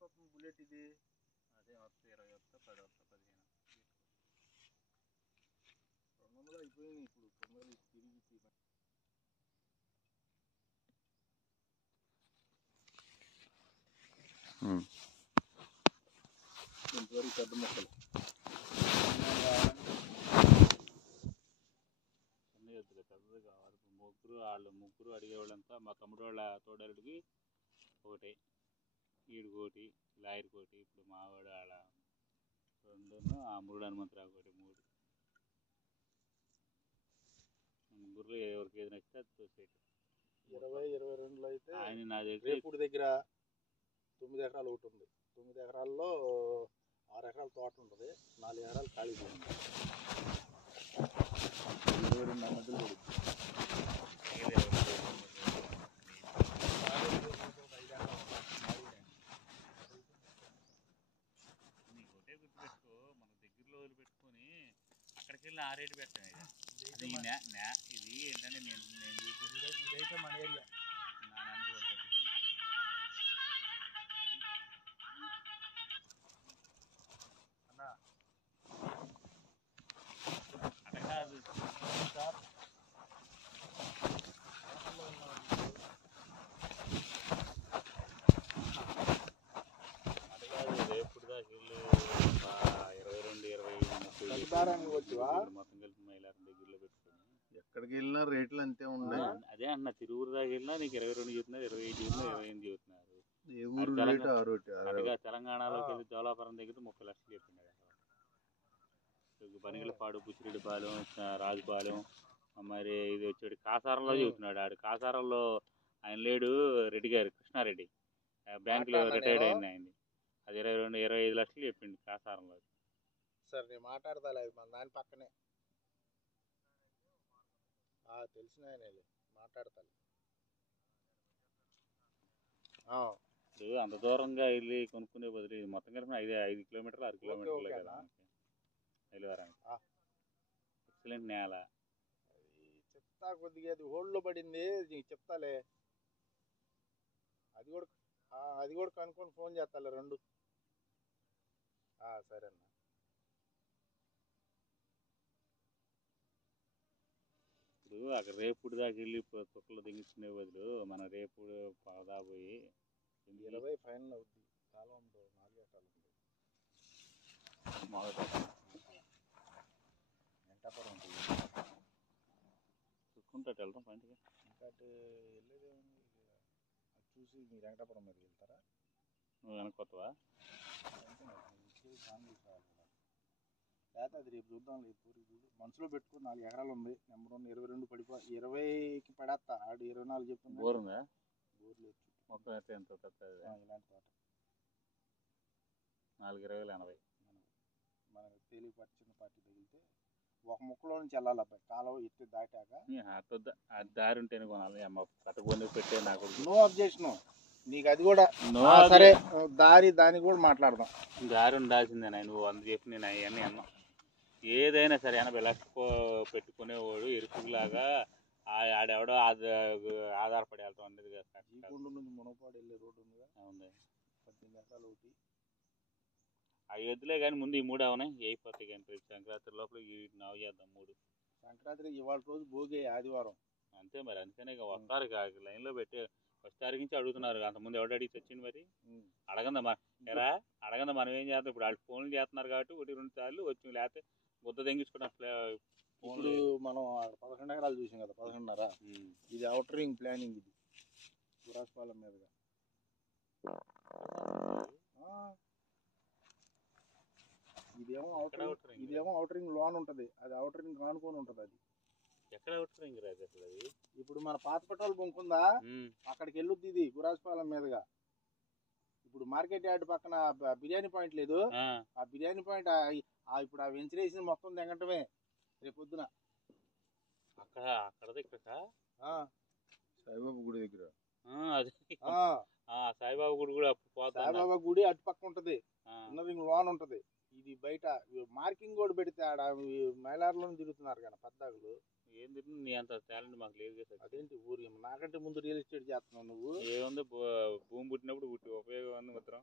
పాపం బుల్లెట్ ఇది. అదే వస్తా 20 వస్తా 10 వస్తా 15 200 అయిపోయినాయి ఇప్పుడు. 900 తిరిగి ఇంతవరకు పెద్ద మొక్కలు చిన్న ఎద్దులు పెద్దది కావాలి. ముగ్గురు అడిగేవాళ్ళంతా మా తమ్ముడు వాళ్ళ తోడలుడికి ఒకటి, ఈడికి ఒకటి, లాయర్కి ఒకటి, ఇప్పుడు మావాడు వాళ్ళ 2 ఆ 3 హనుమంతరావు ఒకటి 3. ముగ్గురులో ఎవరికి ఏది నచ్చితే అది తోసేయటం. 20-22లో అయితే ఆయన నా రేపూడి దగ్గర 9 ఎకరాలు ఒకటి ఉంది. 9 ఎకరాల్లో 6 ఎకరాల తోట ఉంటుంది, 4 ఎకరాలు ఖాళీ ఉంటుంది. 22 మధ్యలో పడుతుంది. నీకు ఒకటే గుర్తుపెట్టుకో, మన దగ్గరలో వదిలిపెట్టుకొని అక్కడికి వెళ్ళి ఆ రేటు పెట్టాను. ఇది ఏంటంటే నేను ఇదైతే మన ఏరియా. నా నెంబర్ కూడా అన్నా అట్ట కాదు సార్, రేపుడు దాకా వెళ్ళి 22, 25, 30 మొత్తం కలిపి మైలారం దగ్గరలో పెట్టుకొని ఎక్కడికి వెళ్ళినా రేట్లు అంతే ఉన్నాయి. అదే అన్న తిరువురు దాకా వెళ్ళినా నీకు 22 చెప్తున్నారు, 25 చెప్తున్నారు, 25 చెప్తున్నారు. ఏ ఊరు రేటు ఆ రేటు. అటుగా తెలంగాణలోకి వెళ్ళి దోలాపురం దగ్గర 30 లక్షలు చెప్పింది. బనిగలపాడు, బుచ్చిరెడ్డిపాలెం, రాజుపాలెం, మరి ఇది వచ్చాడు కాసారంలో చెబుతున్నాడు. ఆడు కాసారంలో ఆయన లేడు, రెడ్డి గారు కృష్ణారెడ్డి బ్యాంకులో రిటైర్డ్ అయింది ఆయన్ని. అది 22-25 లక్షలు చెప్పింది కాసారంలో. సార్ నేను మాట్లాడతాలే, అది మన దాని పక్కనే తెలిసిన ఆయన మాట్లాడతాను. ఇప్పుడు అంత దూరంగా వెళ్ళి కొనుక్కునే బదులు ఇది మొత్తం కలిపి 5 కిలోమీటర్లు 6 కిలోమీటర్లు కదా వెళ్ళవరానికి. ఎక్సలెంట్ నేల. చెప్తా కొద్దిగా, అది హోల్డ్లో పడింది, నీకు చెప్తాలే. అది కూడా కనుక్కొని ఫోన్ చేస్తాలే 2. సరే అన్న. ఇప్పుడు అక్కడ రేపుడు దాకా వెళ్ళి తొక్కలు దిగించుకునే బదులు మనం రేపుడు పగదా పోయి 20 ఫైనల్ అవుద్ది. కాలం 4 ఎకరాలు ఉంది. వెంకటాపురం ఉంటుంది. చూసుకుంటాడు వెళ్తాం పంటకి. ఇంకా వెళ్ళేదేముంది, అది చూసి మీరు వెంకటాపురం మీద వెళ్తారా? నువ్వు వెనకొత్తవా? లేకపోతే అది రేపు చూద్దాం. రేపు మనసులో పెట్టుకుని 4 ఎకరాలు ఉంది. నెంబర్ 1 22 పడిపోయి 20కి పడేస్తా. ఆడు 24 చెప్తున్నా. బోర్ ఉందా? బోర్ లేదు. మొత్తం అయితే ఎంత ఇలాంటి తోట 4-20-80 మనకు తేలికపాటి చిన్న పార్టీ తగిలితే ఒక ముక్కలో నుంచి వెళ్ళాలి. అబ్బాయి కాలువ ఎత్తి దాటాక దారి ఉంటేనే కొనాలి. అమ్మ కట్టుకొని పెట్టే నాకు నో అబ్జెక్షన్. నీకు అది కూడా సరే, దానికి కూడా మాట్లాడదాం. దారి ఉండాల్సిందేనా? నువ్వు 100 చెప్పి నేను అవన్నీ అన్నా. ఏదైనా సరే 80 లక్షలు పెట్టుకునేవాడు ఎరుపులాగా ఆడెవడో ఆధారపడి వెళ్తాం అనేది కదా. జీకొండ నుంచి మునపాడు వెళ్ళే రోడ్డు ఉందిగా, ఉంది. 18 ఎకరాలు ఒకటి. ఆ ఎద్దులే కానీ ముందు ఈ 3 అవునాయి అయిపోతాయి. కానీ సంక్రాంతి లోపల నావు చేద్దాం 3. సంక్రాంతి ఇవాళ రోజు భోగి, ఆదివారం అంతే మరి. అందుకనే వస్తారు లైన్లో పెట్టి ఫస్ట్ తారీఖు నుంచి అడుగుతున్నారు. అంతకుముందు ఎవడు అడిగి తెచ్చింది మరి అడగందా ఎరా అడగందా మనం ఏం చేస్తాం. ఇప్పుడు వాళ్ళు ఫోన్లు చేస్తున్నారు కాబట్టి 1-2 సార్లు వచ్చి, లేకపోతే ముద్ద తెంగించుకున్నాం. ఇప్పుడు మనం 11 ఎకరాలు చూసాం కదా, 11.5. ఇది అవుటర్ రింగ్ ప్లానింగ్. ఇది గురాస్పాలెం మీదుగా ఇదేమో అవుటర్ రింగ్ లోన్ ఉంటుంది, అది అవుటర్ రింగ్ ఆనుకొని ఉంటుంది. అది ఎక్కడ అవుటర్ రింగ్ రాదు అసలు. అది ఇప్పుడు మన పాత పెట్రోల్ బంక్ ఉందా, అక్కడికి వెళ్ళొద్ది ఇది గురాస్పాలెం మీదుగా. ఇప్పుడు మార్కెట్ యార్డ్ పక్కన బిర్యానీ పాయింట్ లేదు, ఆ బిర్యానీ పాయింట్ ఇప్పుడు ఆ వెంచరేషన్ మొత్తం తెగటమే రేపు పొద్దున. అక్కడ సాయిబాబా గుడి దగ్గర. సాయిబాబా గుడి కూడా సాయిబాబా గుడి అటు పక్క ఉంటది, రింగ్ లోన్ ఉంటది. ఇది బయట మార్కింగ్ కూడా పెడితే ఆడ మైలార్లో తిరుగుతున్నారు కానీ పద్దాకులు. ఏం తిరుగుతుంది? నీ అంత టాలెంట్ మాకు లేదు కదా. అదేంటి ఊరి నాకంటే ముందు రియల్ ఎస్టేట్ చేస్తున్నావు నువ్వు. ఏముంది, భూమి పుట్టినప్పుడు ఉపయోగం ఉంది మిత్రం.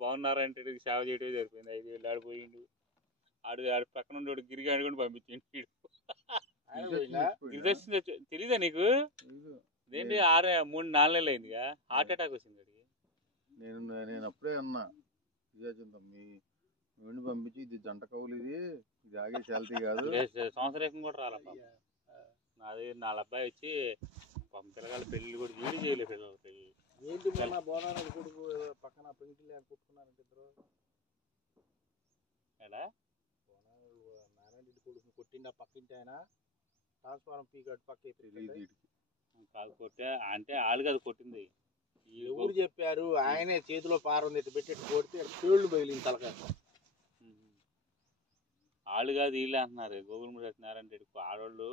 బాగున్నారంటే సేవ చేయడం సరిపోయింది. 5 ఏళ్ళు ఆడిపోయిండు. ఆడు పక్కన ఉండి గిరిగాడు కూడా పంపించిండు. తెలీదా నీకు? ఏంటి 3-4 నెలలు అయిందిగా హార్ట్ అటాక్ వచ్చింది. నేను అప్పుడే అన్నా మీ పంపించి ఇది జంట కవులు, ఇది ఆగే శాలరీ కాదు. సంవత్సరం కూడా రాలే. నాది 4 అబ్బాయి వచ్చి పిల్లగాళ్ళ పెళ్లి కూడా చేయలేదు. పిల్లల పెళ్లి ఏంటి మొన్న బోనాలు కొడుకు పక్కన పెంకిల్ పుట్టుకున్నారంటే ఇద్దరు. ఎలా నారాయణ రెడ్డి కొడుకుని కొట్టిండా పక్కింటి ఆయన ట్రాన్స్ఫారం పీకాడు పక్క కాదు కొట్టే అంటే వాళ్ళు కాదు కొట్టింది. ఎవరు చెప్పారు? ఆయనే చేతిలో పారం ఎత్తి పెట్టి కొడితే పేళ్ళు బయలింది తలకాయ. వాళ్ళు కాదు వీళ్ళు అంటున్నారు. గోగులమూడి సత్యనారాయణ రెడ్డి ఆడవాళ్ళు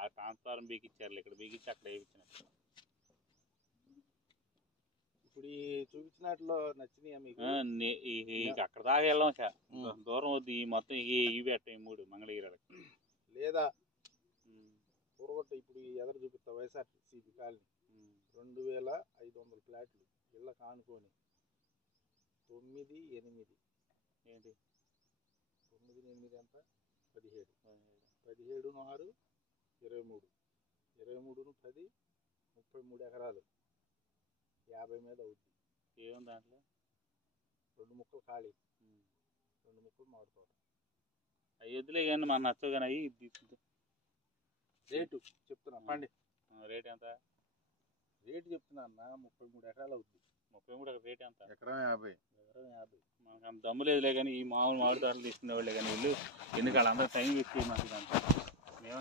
ఆ ట్రాన్స్ఫారం బీకిచ్చారు. ఇక్కడ బీకిచ్చి అక్కడ వేయించినారు. ఇప్పుడు చూపించినట్లో నచ్చినాయా మీకు? అక్కడ దాకా వెళ్ళాం సార్, దూరం వద్దు. ఈ మొత్తం ఇవి పెట్టాయి 3 మంగళగిరికి లేదా పూర్వగొట్ట. ఇప్పుడు ఎదురు చూపిస్తా వైఎస్ఆర్సీపీ కాలనీ 2500 ఫ్లాట్లు ఇళ్ళ కానుకొని 9, 8 ఏంటి 9, 8 ఎంత 17, 17 6 23, 23 10 33 ఎకరాలు 50 మీద అవుతుంది. ఏముంది దాంట్లో? 2 ముక్కలు ఖాళీ, 2 ముక్కలు మామిడి తోట. అవి వద్దులే కానీ మన నచ్చవు. కానీ అవి రేటు చెప్తున్నా పండి. రేట్ ఎంత? రేటు చెప్తున్నా అన్న 33 ఎకరాలు అవుతుంది. 33 రేట్ ఎంత? ఎకరం 50. మనకు అంత దమ్ము లేదులే కానీ ఈ మామూలు మామిడి తోటలు తీసుకునేవాళ్ళే కానీ వీళ్ళు ఎందుకు వాళ్ళందరూ టైం వేస్ట్ మాకు దాంట్లో. మేము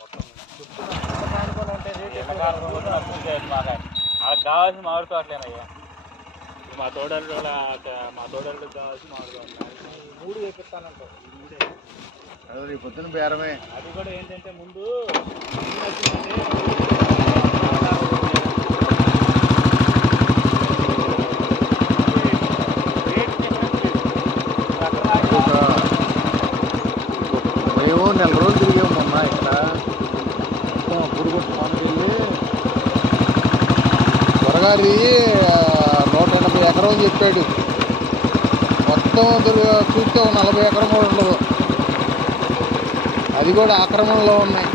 మొత్తం వాళ్ళకి కావాల్సిన మామిడి తోటలేనయ్యా. మా తోటలకు కావాల్సిన మామిడి తోటలు 3 వేపిస్తానంటారు. అదే పొద్దున బేరమే. అది కూడా ఏంటంటే ముందు మేము నెల రోజులు తిరిగాము మొన్న ఇక్కడ అప్పుడు కొట్టుకోనికి త్వరగారి 180 ఎకరం చెప్పాడు. మొత్తం చూస్తే 40 ఎకరం కూడా ఉండదు. అది కూడా ఆక్రమణలో ఉన్నాయి.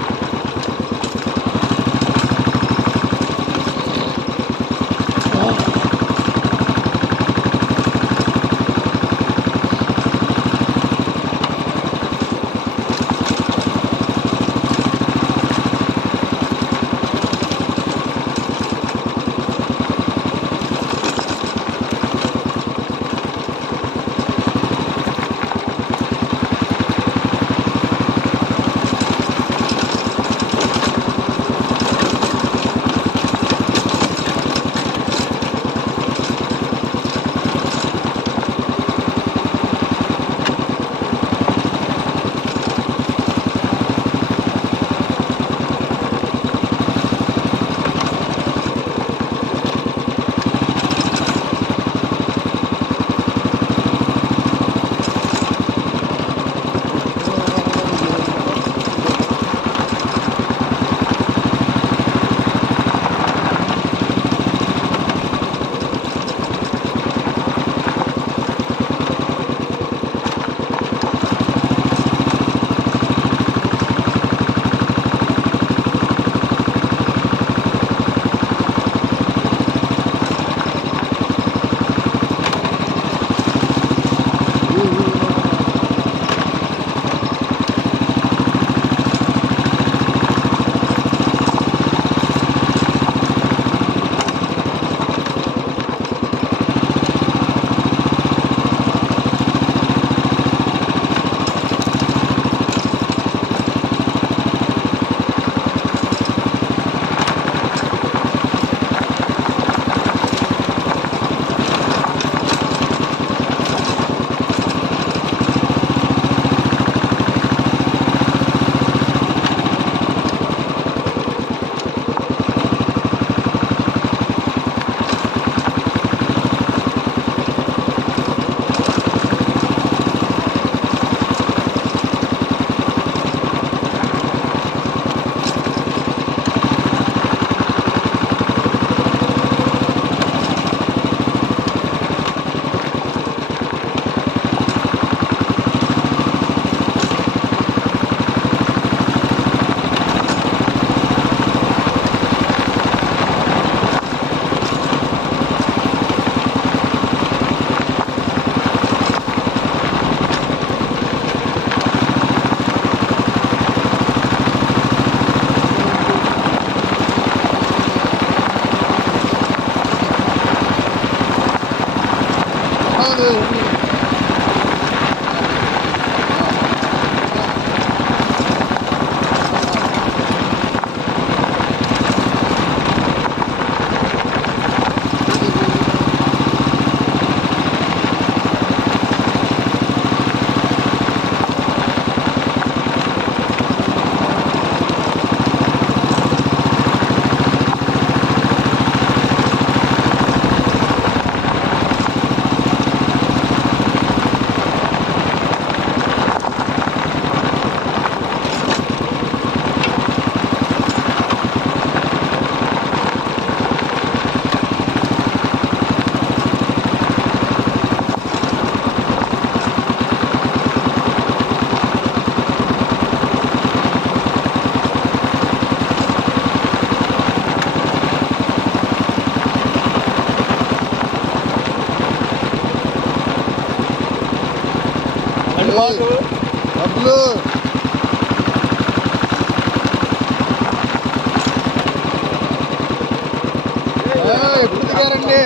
డబ్బులు ఎప్పుడు దిగారండి?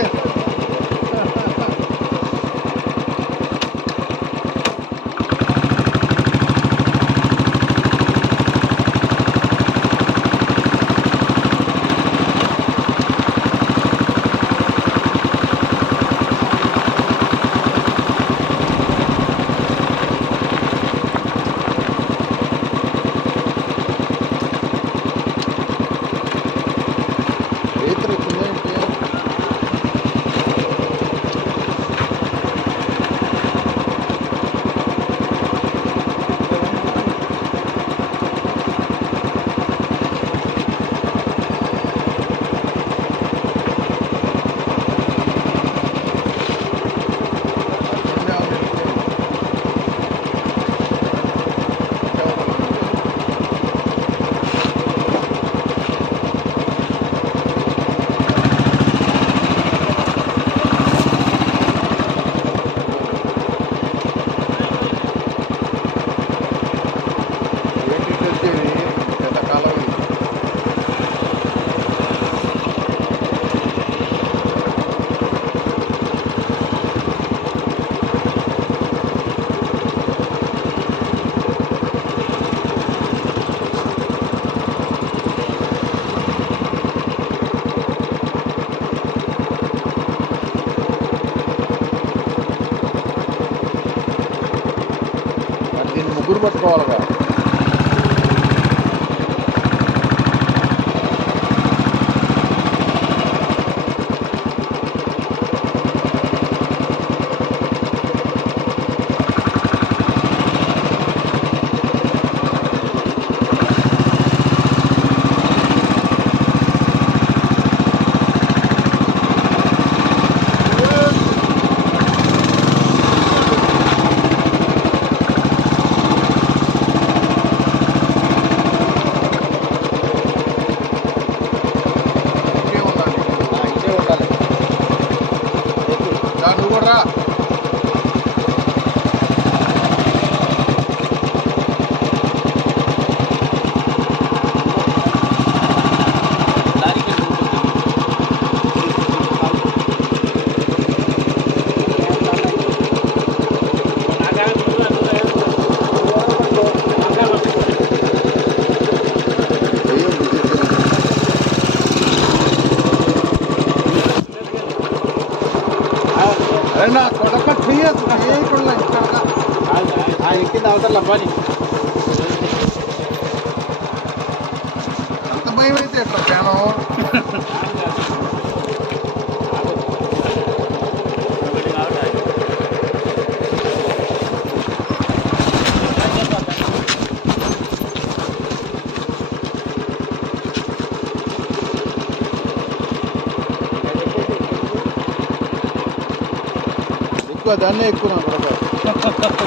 ముగ్గురు పట్టుకోవాలిగా. నా కొడక చేయకుండా ఎక్కింది అవతల పని అంత భయం అయితే ఎట్లా ప్రాణం ఎక్కువ దాన్నే ఎక్కువ నా కొడక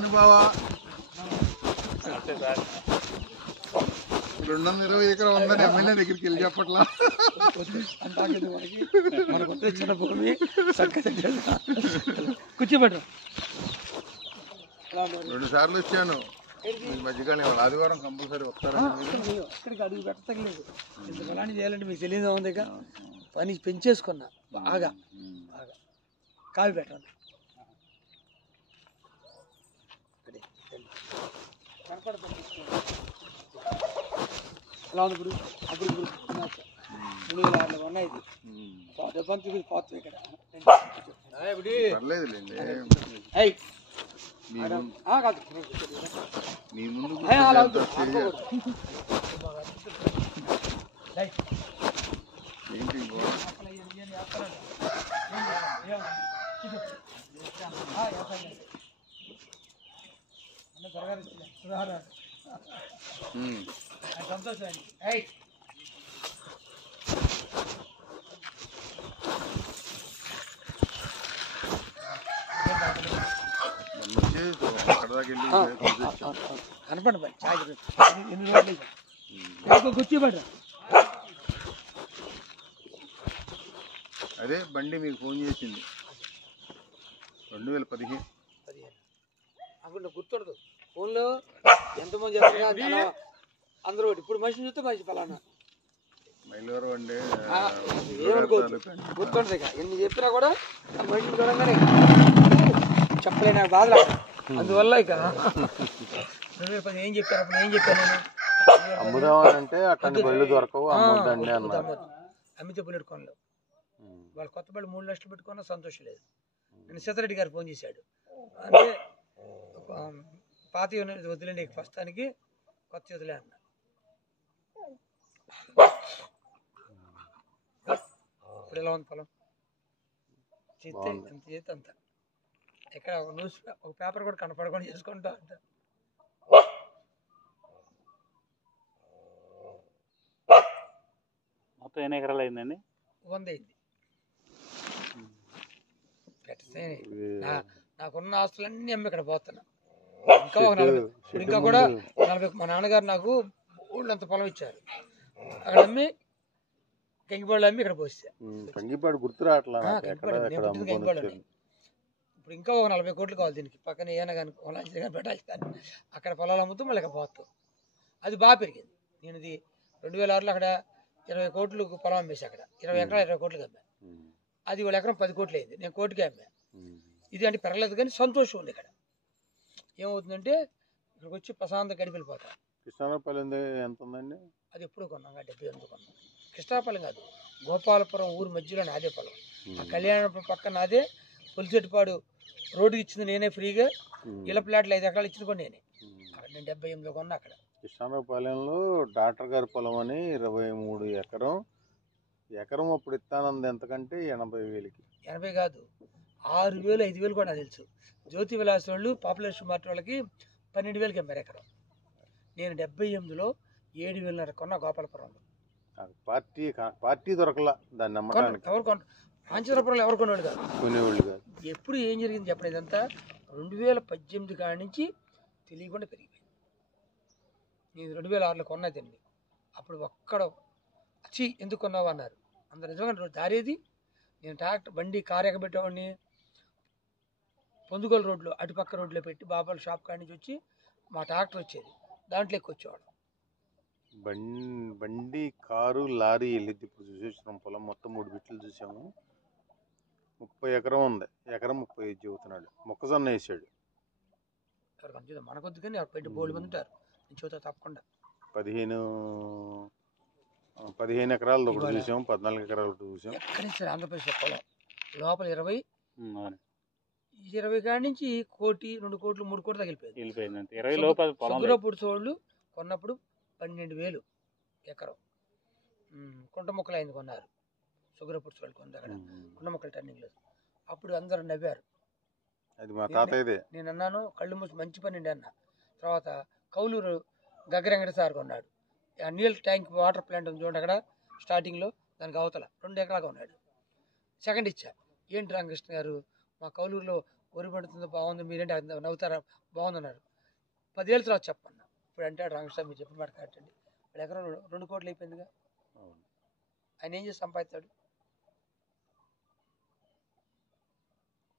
మహానుభావ 220 ఎకరం ఉందని ఎమ్మెల్యే దగ్గరికి వెళ్ళి చెప్పట్లా. మనకు చిన్న భూమి కూర్చోబెట్టరు. 2 సార్లు వచ్చాను ఈ మధ్యకాలం. ఆదివారం కంపల్సరీ వస్తారా? ఇక్కడికి అడుగు పెట్టలేదు. ఇంత పొలాన్ని చేయాలంటే మీకు తెలియదు ఉంది. పని పెంచేసుకున్నా బాగా బాగా కావి పెట్టాను. ఎలా ఉంది ఇప్పుడు? అప్పుడు 3,600 ఉన్నాయి. డబ్బంతా పోతుంది ఇక్కడ. పర్లేదులేండి. మీ ముందు ఏంటి సంతోషం. కనపడ కూర్చోబెట్ట. అదే బండి మీకు ఫోన్ చేసింది 2015. అనుకుంటా గుర్తుండదు. ఫోన్లో ఎంతమంది అందరూ ఇప్పుడు మనిషిని చూస్తే మనిషి ఫలానా మైలవరం అండి. ఏమనుకోవచ్చు గుర్తుండదు. ఇక ఎన్ని చెప్పినా కూడా మనిషిని చూడంగానే చెప్పలే నాకు బాధలు. అందువల్ల ఇక 2010 ఏం చెప్పారు అప్పుడు? ఏం చెప్పాను నేను? అమ్ముదామంటే అట్లాంటి బళ్ళు దొరకవు, అమ్ముదండి అన్నారు. అమ్మితే బుల్లెట్ కొనలేవు. వాళ్ళు కొత్త బళ్ళు 3 లక్షలు పెట్టుకున్నా సంతోషం లేదు. నేను సీతారెడ్డి గారు ఫోన్ చేశాడు. అంటే పాత వదిలేండి ప్రస్తుతానికి, కొత్త వదిలే అన్న. ఇప్పుడు ఎలా ఉంది పొలం? చేస్తే ఎంత చేస్తే అంత. ఎక్కడ ఒక పేపర్ కూడా కనపడకుండా చేసుకుంటా అంట. మొత్తం ఎన్ని ఎకరాలు అయిందండి? 100 అయింది. పెట్టే నాకున్న ఆస్తులన్నీ అమ్మి ఇక్కడ పోతున్నా. ఇంకా ఒక 40 ఇంకా కూడా 40. మా నాన్నగారు నాకు ఊళ్ళంత పొలం ఇచ్చారు. అక్కడ అమ్మి గంగిపాడు అమ్మి ఇక్కడ పోసా. గంగిపాడు గుర్తు రావట్లా. గంగిపాడు ఇప్పుడు ఇంకా ఒక 40 కోట్లు కావాలి దీనికి. పక్కన ఏమైనా కానీ పొలాంచి కానీ పెట్టాలి. కానీ అక్కడ పొలాలు అమ్ముతూ మళ్ళీ ఇక్కడ పోతాం. అది బాగా పెరిగింది. నేను ఇది 2006లో అక్కడ 20 కోట్లు పొలం అమ్మేసి అక్కడ 20 ఎకరాలు 20 కోట్లకి అమ్మా. అది వాళ్ళ ఎకరం 10 కోట్లు అయింది. నేను కోటికి అమ్మా. ఇది అంటే పెరగలేదు కానీ సంతోషం ఉంది. ఇక్కడ ఏమవుతుందంటే ఇక్కడికి వచ్చి ప్రశాంతంగా గడిపి వెళ్ళిపోతాం. కృష్ణాపల్లి ఎంత ఉందండి? అది ఎప్పుడు కొన్నాం? 78 కొన్నాం. కృష్ణాపల్లి కాదు, గోపాలపురం ఊరు మధ్యలో నాదే పొలం. ఆ కళ్యాణపురం పక్కన నాదే. పులిచెట్టుపాడు రోడ్డుకి ఇచ్చింది నేనే ఫ్రీగా. ఇళ్ళ ప్లాట్లు 5 ఎకరాలు ఇచ్చింది కూడా నేనే. అక్కడ నేను 78 కొన్నా. అక్కడ కృష్ణాపల్లిలో డాక్టర్ గారి పొలం అని 23 ఎకరం. ఎకరం అప్పుడు ఇస్తానంది ఎంతకంటే 80,000కి. 80 కాదు, 6,000 5,000 కూడా నాకు తెలుసు. జ్యోతి విలాస్ వాళ్ళు పాపులేషన్ మార్ట్ వాళ్ళకి 12,000కి అమ్మారు ఎకరం. నేను 78లో 7,500 కొన్నా గోపాలపురంలో. పార్టీ దొరకలా దాన్ని నమ్మడానికి. ఎవరు కొన కాంచీపురంలో ఎవరు కొనేవాళ్ళు కాదు, కొనేవాళ్ళు కాదు. ఎప్పుడు ఏం జరిగింది చెప్పండి? ఇదంతా 2018 కాడి నుంచి తెలియకుండా పెరిగిపోయింది. నేను 2006లో కొన్నా తిండి. అప్పుడు ఒక్కడ వచ్చి ఎందుకు కొన్నావు అన్నారు. అంత నిజంగా దారేది. నేను ట్రాక్టర్ బండి కారు ఎక్కబెట్టేవాడిని. పొందుగోలు రోడ్లో అటుపక్క రోడ్లో పెట్టి బాబాల షాప్ కాడి నుంచి వచ్చి మా ట్రాక్టర్ వచ్చేది, దాంట్లో ఎక్కొచ్చేవాడు. బండి కారు లారీ వెళ్ళిద్ది. ఇప్పుడు చూసేసాం పొలం మొత్తం 3 బిట్లు చూసాము. 30 ఎకరం ఉంది. ఎకరం 35 చెబుతున్నాడు. మొక్కజొన్న వేసాడు. మనకొద్దు కానీ బయట బోల్డ్ మంది ఉంటారు. నేను చూస్తా తప్పకుండా. 15 ఎకరాలు ఒకటి చూసాం, 14 ఎకరాలు ఒకటి చూసాం. ఎక్కడి నుంచి ఆంధ్రప్రదేశ్ పొలం లోపల 20 కాడి నుంచి 1 2 కోట్లు 3 కోట్లు తగిలిపోయింది. సుగ్రపుడు చోళ్ళు కొన్నప్పుడు 12,000 ఎకరం. కుంట మొక్కలు అయింది కొన్నారు. సుగ్రపుడు చోళ్ళు కొంది అక్కడ కుంట మొక్కలు టర్నింగ్ లేదు. అప్పుడు అందరూ నవ్వారు. అది మా తాతయ్యదే. నేను అన్నాను కళ్ళు మూసి మంచి పని అన్న. తర్వాత కౌలూరు గగ్గరెంగడి సార్ కొన్నాడు. నీళ్ళ ట్యాంక్ వాటర్ ప్లాంట్ ఉంది చూడండి అక్కడ స్టార్టింగ్లో, దానికి అవతల 2 ఎకరాలుగా ఉన్నాడు. సెకండ్ ఇచ్చా. ఏంటి రామకృష్ణ గారు మా కౌలూరులో వరి పడుతుంది బాగుంది, మీరేంటి అంత నవ్వుతారా, బాగుందన్నారు. 10 ఏళ్ళ తర్వాత చెప్పన్నా. ఇప్పుడు అంటే రాంగ్ సార్ మీరు చెప్పిన మాట కరెక్ట్ అండి. ఇప్పుడు ఎకరం 2 కోట్లు అయిపోయిందిగా. ఆయన ఏం చేసి సంపాదిస్తాడు?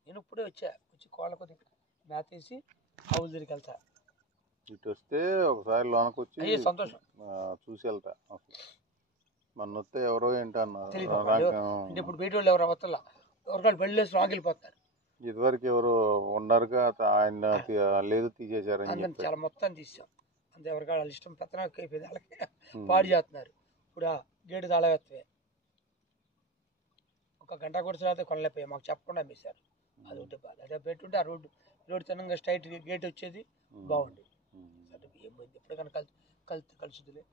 నేను ఇప్పుడే వచ్చి కోళ్ళ కొద్ది మేత వేసి ఆవుల దగ్గరికి వెళ్తా. ఇటు వస్తే ఒకసారి లోనకి వచ్చి అయ్యే సంతోషం చూసి వెళ్తా. మన వస్తే ఎవరో ఏంటన్నారు. అంటే ఇప్పుడు బయట వాళ్ళు ఎవరు అవతల ఎవరికాళ్ళు వెళ్ళేసి రాంగ్ వెళ్ళిపోతారు. ఇదివరకు ఎవరు ఉన్నారుగా, ఆయన లేదు తీసేశారని అందరిని చాలా మొత్తం తీసాం. అంతే ఎవరికాళ్ళు వాళ్ళ ఇష్టం పెత్తనం అయిపోయింది. వాళ్ళకి పాడు చేస్తున్నారు. ఇప్పుడు ఆ గేటు తాళవేత్తవే ఒక గంట కూడా తర్వాత కొనలేకపోయాయి, మాకు చెప్పకుండా అమ్మేశారు. అది ఒకటి బాధ. అదే పెట్టుంటే ఆ రోడ్డు తినంగా స్ట్రైట్ గేట్ వచ్చేది బాగుండేది. ఏమైంది ఎప్పటికైనా కలుసుదులే.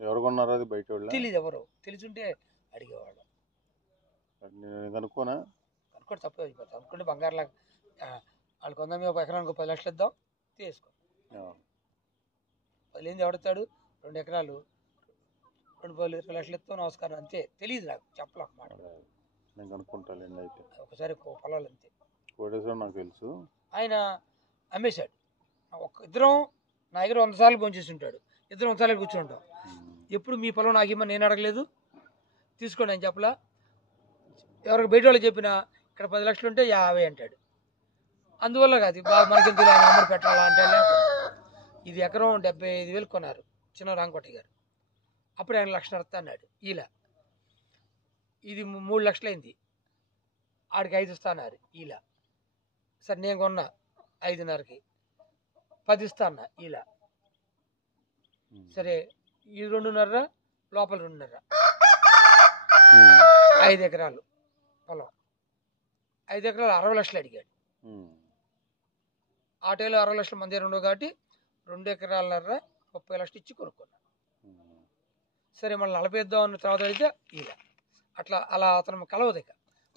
ఎవరు కొన్నారు అది బయట వాళ్ళు? తెలియదు, ఎవరు తెలుసుంటే అడిగేవాళ్ళు. కనుక్కోనా? కనుక్కోటి తప్పే అయిపోతాం అనుకుంటే బంగారులాగా వాళ్ళు కొందాం, ఒక ఎకరానికి 10 లక్షలు ఇద్దాం తీసుకో. 10 ఎవడతాడు? 2 ఎకరాలు 20 లక్షలు ఇస్తాం నమస్కారం అంతే. తెలియదు నాకు, చెప్పలేక మాట. నేను కనుక్కుంటానండి అయితే. ఒకసారి పొలాలు అంతే. కోటేశ్వరం నాకు తెలుసు. ఆయన అమ్మేశాడు. ఇద్దరం నా దగ్గర 100 సార్లు భోంచేసి ఉంటాడు. ఇద్దరం 100 సార్లు కూర్చుని ఉంటాం. ఎప్పుడు మీ పొలం నాకు ఇమ్మని నేను అడగలేదు, తీసుకోండి అని చెప్పలా. ఎవరికి బయట వాళ్ళు చెప్పినా ఇక్కడ 10 లక్షలు ఉంటే 50 అంటాడు. అందువల్ల కాదు మనకెందుకు ఆయన అమ్మడి పెట్టాలా అంటే, ఇది ఎకరం 75,000 కొన్నారు చిన్న రాంకోటి గారు. అప్పుడు ఆయన 1,00,000 అన్నాడు. ఇలా ఇది 3 లక్షలు అయింది, ఆడికి 5 ఇస్తా అన్నారు. ఇలా సరే నేను కొన్నా 5.5కి 10 ఇస్తా అన్న. ఇలా సరే ఇది 2.5 లోపల 2.5 5 ఎకరాలు పొలం. 5 ఎకరాలు 60 లక్షలు అడిగాడు. ఆ టైంలో 60 లక్షలు మంది ఉండవు కాబట్టి 2 ఎకరాలన్నర 30 లక్షలు ఇచ్చి కొనుక్కున్నా. సరే మళ్ళీ 40 ఇద్దాం అన్న తర్వాత అడిగితే ఇలా అలా అతను కలవదు. ఇక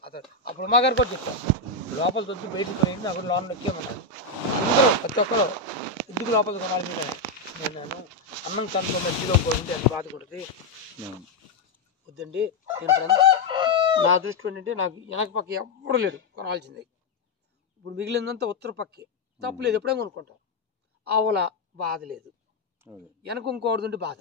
అతను అప్పుడు ఉమాగారు కూడా చెప్పారు, లోపల దొరికి బయటకు పోయింది నాకు లోన్ నొక్కేమన్నారు. అందరూ ప్రతి ఒక్కరు ఎందుకు లోపల కొనాలి మీరు? నేను అన్నం కనుక్కున్న జీరో పోయింది అది బాధ కొడుతుంది వద్దండి. నేను నా దృష్టి ఏంటంటే నాకు వెనక పక్క ఎవడు లేడు కొనాల్సిందే. ఇప్పుడు మిగిలిందంతా ఉత్తర పక్కే, తప్పు లేదు, ఎప్పుడైనా కొనుక్కుంటాం. ఆవుల బాధ లేదు, వెనక ఇంకోడుతుంటే బాధ.